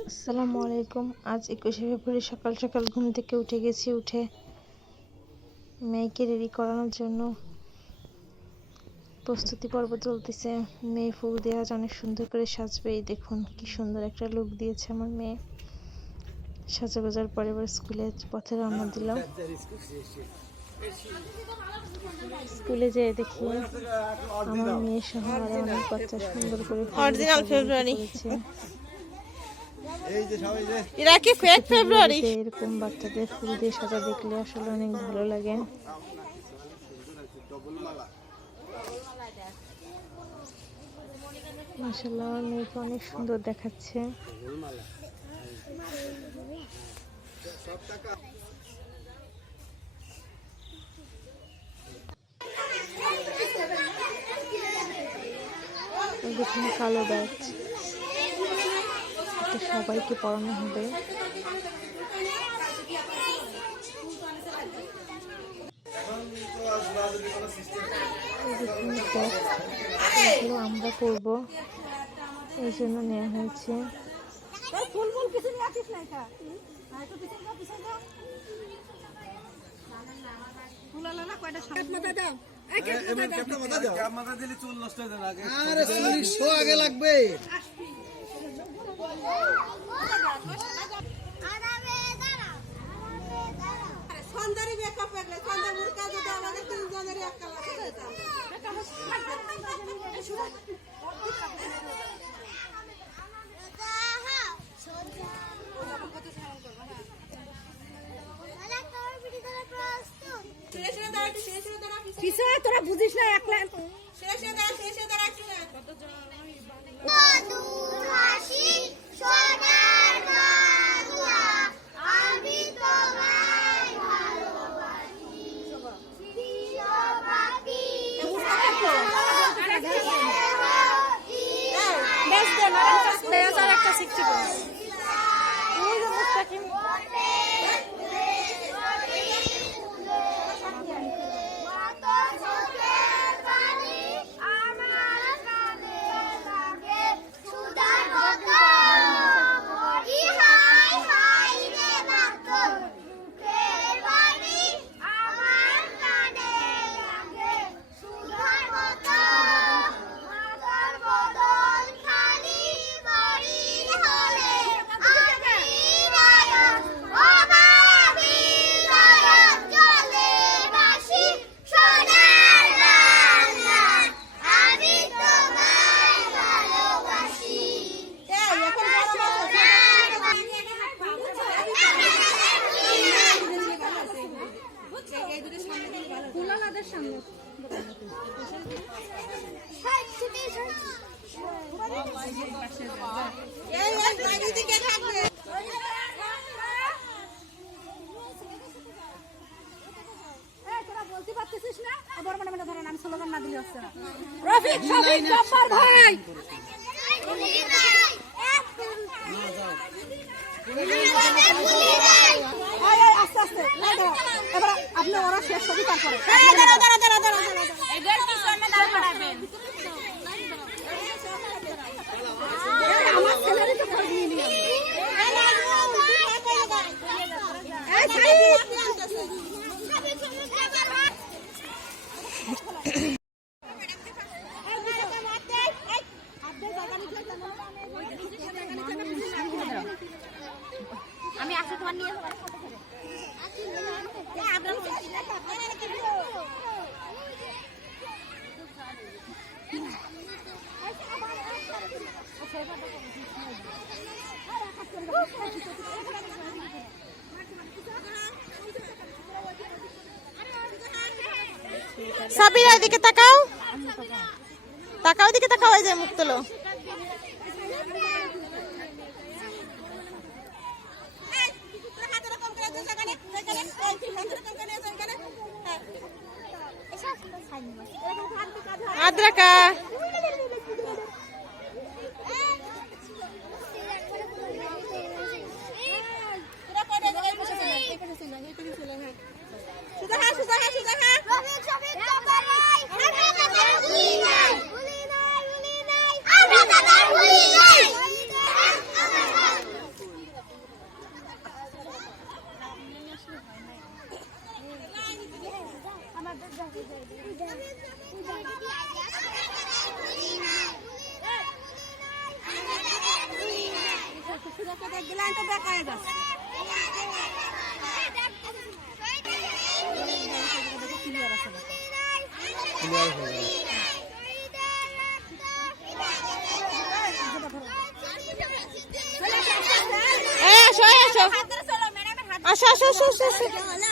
আসসালামু আলাইকুম। আজ একুশে ফেব্রুয়ারি সকাল সকাল ঘুম থেকে উঠে গেছি, উঠে মেয়েকে রেডি করানোর জন্য। প্রস্তুতি পর্ব চলতেছে। মেয়ে ফুল আজ অনেক সুন্দর করে সাজবে। এই দেখুন, কি সুন্দর একটা লুক দিয়েছে আমার মেয়ে। সাজা বাজার পরে এবার স্কুলে পথে রওনা দিলাম। স্কুলে যেয়ে দেখি আমার মেয়ে সহ আরও অনেক বাচ্চা সুন্দর করে ফুল দিয়ে এরা কি ফেক ফেব্রুয়ারি এরকম বাচ্চাদের ফুল দিয়ে সাজা দেখলে আসলে অনেক ভালো লাগে। মাসাল্লাহ মেয়েকে অনেক সুন্দর দেখাচ্ছে। দেখুন কালো ব্যাচ। এটা সবাইকে পড়ানো হবে। আমরা করব। এই জন্য নেওয়া হয়েছে। আর একটু পিছনে দাও পিছনে দাও ফুল আলো না কয়টা সামনে মাথা দাও আরে চল্লিশ শো আগে লাগবে সন্ধ্যারি মেকআপ লাগলে সন্ধ্যা মুরকা যদি আমাদের তিনজনেরই একটা লাগে পিছনে তোরা বুঝিস না এক লাইন সোনার রফিক শফিক জব্বার ভাই। আয়, আয়, আস্তে আস্তে এবার আপনি ওরা শেষ ছবি তারপরে দাঁড়া দাঁড়া দাঁড়া দাঁড়া আমার ছেলেরই তো খোঁজ নিয়ে নিলাম। এই সাইড আমি আসলে তোমার নিয়ে সাবিরা এদিকে তাকাও। তাকাও এদিকে তাকাও এই যে মুখ তোলো। আদ্রাকা। আসো আসো আসো আসো আসো।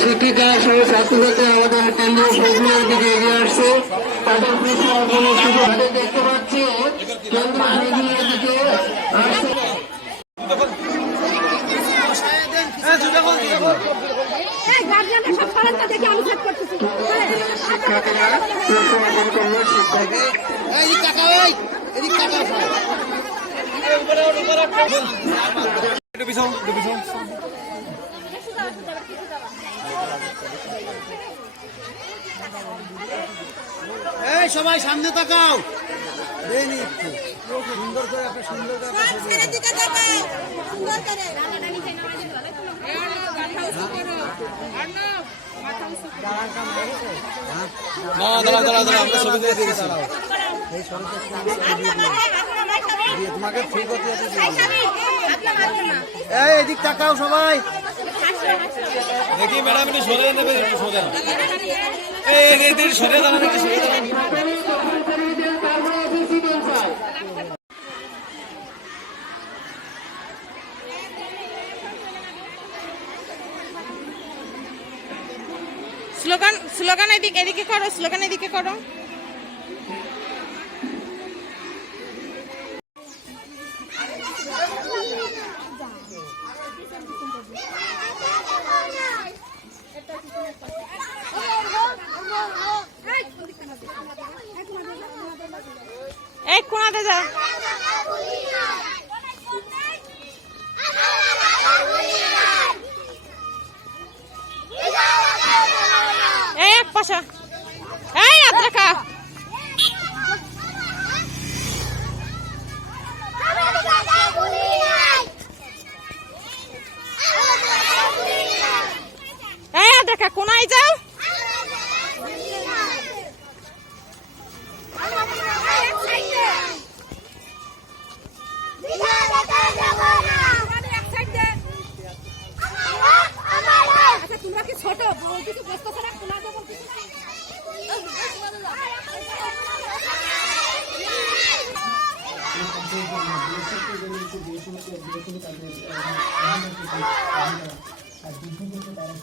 শিক্ষিকা সহ ছাত্রছাত্রী আমাদের কেন্দ্রীয় স্কুলের দিকে এগিয়ে আসছে। তাদের পিছনে দেখতে পাচ্ছি কেন্দ্রীয় দিকে এই গার্জিয়ানরা সব সরেন তো দেখি আমি চেক করতেছি শিক্ষার্থীরা পরিশ্রম করল শিক্ষক এদিক তাকাও এই সবাই সামনে তাকাও। দেনি একটু। সুন্দর করে একটা সুন্দর করে একটা ছবি। না দাঁড়া দাঁড়া দাঁড়া আমরা ছবি দিয়ে দিয়েছি। এই ছবিটা দিয়ে তোমাকে ফ্রি করতে এই এদিক তাকাও সবাই। দেখি ম্যাডাম একটু সরে নেবে একটু সরে এই সরে দাঁড়ান স্লোগান স্লোগান এদিকে এদিকে করো স্লোগান এদিকে করো। এই কোনাতে যা এই এক পাশা এই আদ্রাকা এই আদ্রাকা কোনায় যাও আর বিভিন্ন তারা